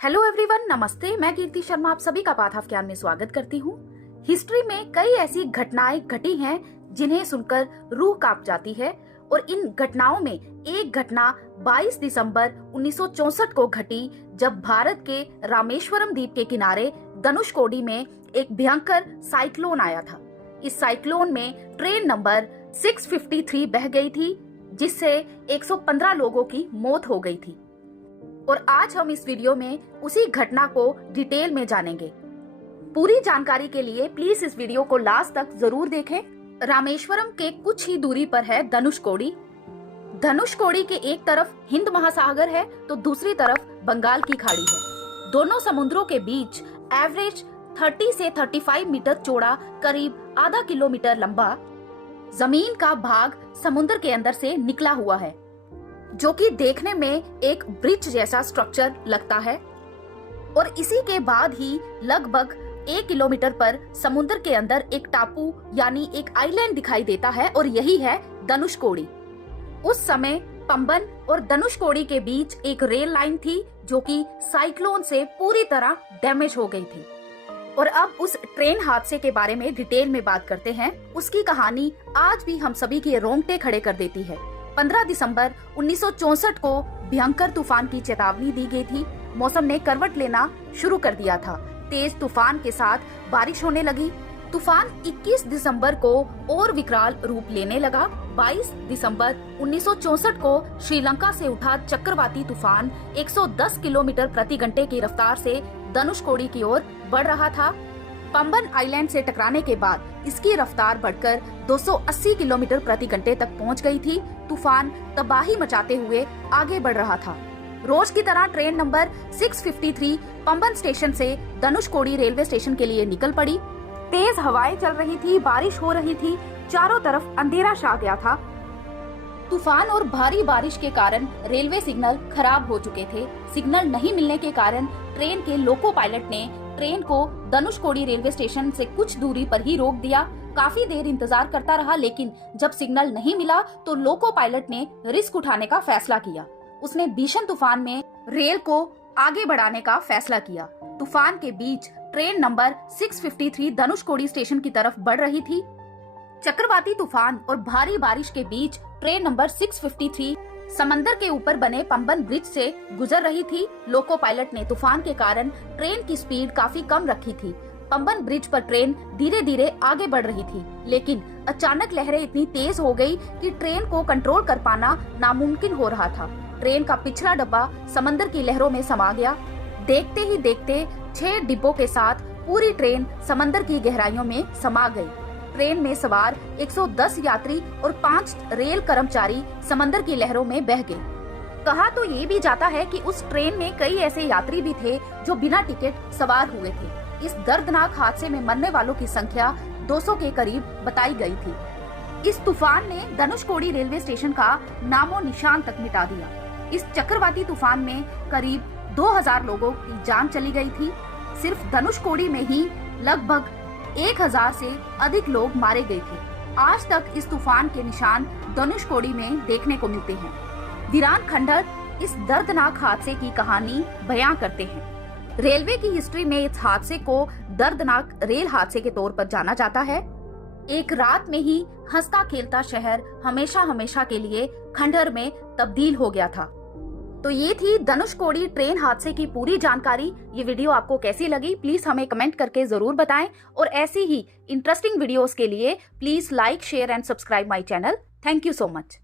Hello everyone, नमस्ते। मैं कीर्ति शर्मा आप सभी का पाठाफ ज्ञान में स्वागत करती हूँ। हिस्ट्री में कई ऐसी घटनाएं घटी हैं जिन्हें सुनकर रूह कांप जाती है और इन घटनाओं में एक घटना 22 दिसंबर 1964 को घटी जब भारत के रामेश्वरम द्वीप के किनारे धनुषकोडी में एक भयंकर साइक्लोन आया था। इस साइक्लोन में ट्रेन नंबर 653 बह गई थी जिससे 115 लोगों की मौत हो गई थी। और आज हम इस वीडियो में उसी घटना को डिटेल में जानेंगे। पूरी जानकारी के लिए प्लीज इस वीडियो को लास्ट तक जरूर देखें। रामेश्वरम के कुछ ही दूरी पर है धनुषकोडी। धनुषकोडी के एक तरफ हिंद महासागर है तो दूसरी तरफ बंगाल की खाड़ी है। दोनों समुद्रों के बीच एवरेज 30 से 35 मीटर चौड़ा, करीब आधा किलोमीटर लंबा जमीन का भाग समुद्र के अंदर से निकला हुआ है, जो कि देखने में एक ब्रिज जैसा स्ट्रक्चर लगता है। और इसी के बाद ही लगभग 1 किलोमीटर पर समुद्र के अंदर एक टापू यानी एक आइलैंड दिखाई देता है और यही है धनुषकोडी। उस समय पंबन और धनुषकोडी के बीच एक रेल लाइन थी जो कि साइक्लोन से पूरी तरह डैमेज हो गई थी। और अब उस ट्रेन हादसे के बारे में डिटेल में बात करते हैं। उसकी कहानी आज भी हम सभी के रोंगटे खड़े कर देती है। 15 दिसंबर 1964 को भयंकर तूफान की चेतावनी दी गई थी। मौसम ने करवट लेना शुरू कर दिया था। तेज तूफान के साथ बारिश होने लगी। तूफान 21 दिसंबर को और विकराल रूप लेने लगा। 22 दिसंबर 1964 को श्रीलंका से उठा चक्रवाती तूफान 110 किलोमीटर प्रति घंटे की रफ्तार से धनुषकोडी की ओर बढ़ रहा था। पंबन आइलैंड से टकराने के बाद इसकी रफ्तार बढ़कर 280 किलोमीटर प्रति घंटे तक पहुंच गई थी। तूफान तबाही मचाते हुए आगे बढ़ रहा था। रोज की तरह ट्रेन नंबर 653 पंबन स्टेशन से धनुषकोडी रेलवे स्टेशन के लिए निकल पड़ी। तेज हवाएं चल रही थी, बारिश हो रही थी, चारों तरफ अंधेरा छा गया था। तूफान और भारी बारिश के कारण रेलवे सिग्नल खराब हो चुके थे। सिग्नल नहीं मिलने के कारण ट्रेन के लोको पायलट ने ट्रेन को धनुषकोडी रेलवे स्टेशन से कुछ दूरी पर ही रोक दिया। काफी देर इंतजार करता रहा, लेकिन जब सिग्नल नहीं मिला तो लोको पायलट ने रिस्क उठाने का फैसला किया। उसने भीषण तूफान में रेल को आगे बढ़ाने का फैसला किया। तूफान के बीच ट्रेन नंबर 653 धनुषकोडी स्टेशन की तरफ बढ़ रही थी। चक्रवाती तूफान और भारी बारिश के बीच ट्रेन नंबर 653 समंदर के ऊपर बने पंबन ब्रिज से गुजर रही थी। लोको पायलट ने तूफान के कारण ट्रेन की स्पीड काफी कम रखी थी। पंबन ब्रिज पर ट्रेन धीरे धीरे आगे बढ़ रही थी, लेकिन अचानक लहरें इतनी तेज हो गई कि ट्रेन को कंट्रोल कर पाना नामुमकिन हो रहा था। ट्रेन का पिछला डब्बा समंदर की लहरों में समा गया। देखते ही देखते 6 डिब्बों के साथ पूरी ट्रेन समंदर की गहराइयों में समा गई। ट्रेन में सवार 110 यात्री और 5 रेल कर्मचारी समंदर की लहरों में बह गए। कहा तो ये भी जाता है कि उस ट्रेन में कई ऐसे यात्री भी थे जो बिना टिकट सवार हुए थे। इस दर्दनाक हादसे में मरने वालों की संख्या 200 के करीब बताई गई थी। इस तूफान ने धनुषकोडी रेलवे स्टेशन का नामो निशान तक मिटा दिया। इस चक्रवाती तूफान में करीब 2000 लोगों की जान चली गई थी। सिर्फ धनुषकोडी में ही लगभग 1000 से अधिक लोग मारे गए थे। आज तक इस तूफान के निशान धनुषकोडी में देखने को मिलते हैं। वीरान खंडर इस दर्दनाक हादसे की कहानी बयां करते हैं। रेलवे की हिस्ट्री में इस हादसे को दर्दनाक रेल हादसे के तौर पर जाना जाता है। एक रात में ही हंसता खेलता शहर हमेशा हमेशा के लिए खंडर में तब्दील हो गया था। तो ये थी धनुषकोडी ट्रेन हादसे की पूरी जानकारी। ये वीडियो आपको कैसी लगी प्लीज हमें कमेंट करके जरूर बताएं और ऐसी ही इंटरेस्टिंग वीडियोस के लिए please like, share and subscribe my channel. Thank you so much.